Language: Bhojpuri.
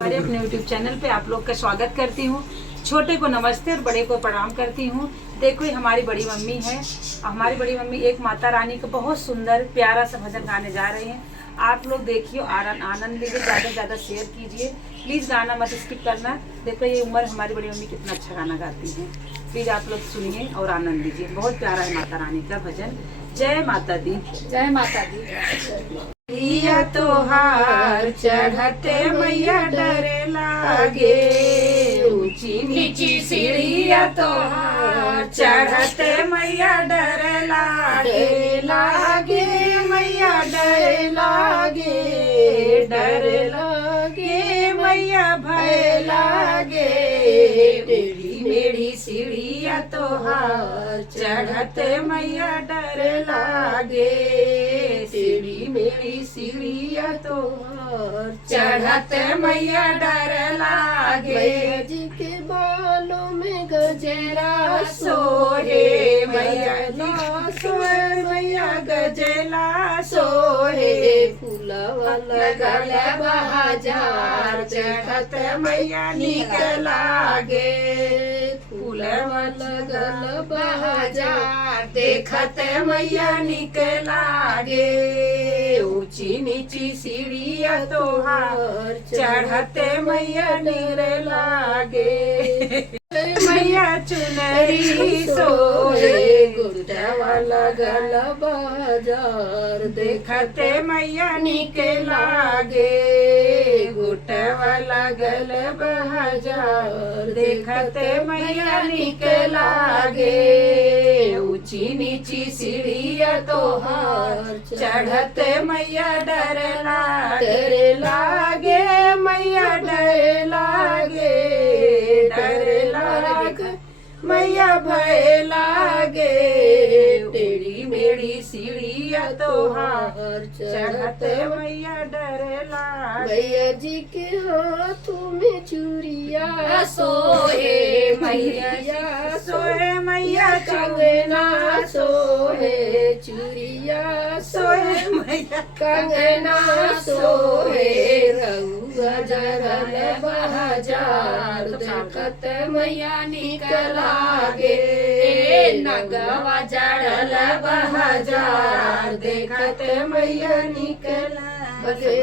हमारे अपने YouTube चैनल पे आप लोग का स्वागत करती हूँ। छोटे को नमस्ते और बड़े को प्रणाम करती हूँ। देखो ये हमारी बड़ी मम्मी है। हमारी बड़ी मम्मी एक माता रानी का बहुत सुंदर प्यारा सा भजन गाने जा रहे हैं। आप लोग देखिए, आनंद लीजिए, ज़्यादा से ज़्यादा शेयर कीजिए। प्लीज़ गाना मत स्किप करना। देखो ये उम्र हमारी बड़ी मम्मी कितना अच्छा गाना गाती है। प्लीज़ आप लोग सुनिए और आनंद लीजिए। बहुत प्यारा है माता रानी का भजन। जय माता दी, जय माता दी। मैया तोहार चढ़ते मैया डरे लागे, ऊंची नीची सीढ़िया तोहार चढ़ते मैया डरे लागे, लागे मैया डरे लागे, डरे लागे मैया भय लागे, टेढ़ी मेढ़ी सीढ़िया तोहार चढ़ते मैया डरे लागे, सीढ़ी मेरी सीढ़िया तोहार चढ़ते मैया डर लागे। मैया जी के बालों में गजरा सोहे, मैया सोहे मैया गजला सोहे, फूलवा लगल बाजार चढ़ते मैया निकलागे, फूलवा लगल बाजार देखते मैया निकलागे, ऊंची नीची सीढ़िया तोहार चढ़ते मैया डर लागे। मैया चुनरी सोहे, गुटवा लगल बाजार देखते मैया निकलागे, गुटवा लगल बाजार देखते मैया निकलागे, ऊंची नीची सीढ़िया तोहार चढ़ते मैया डर लागे, मैया डर लागे, डर लागे मैया भय लागे, टेढ़ी मेढ़ी सीढ़िया तोहार चढ़ते मैया डर लागे। मैया जी के हाथों में चूड़िया सोहे, मैया सोहे मैया कंगना सोहे, चूड़िया सोहे मैया कंगना सोहे, रउआ जरल बाजार देखत मैया निकलागे, नगवा जड़ल बाजार देखत मैया निकलागे।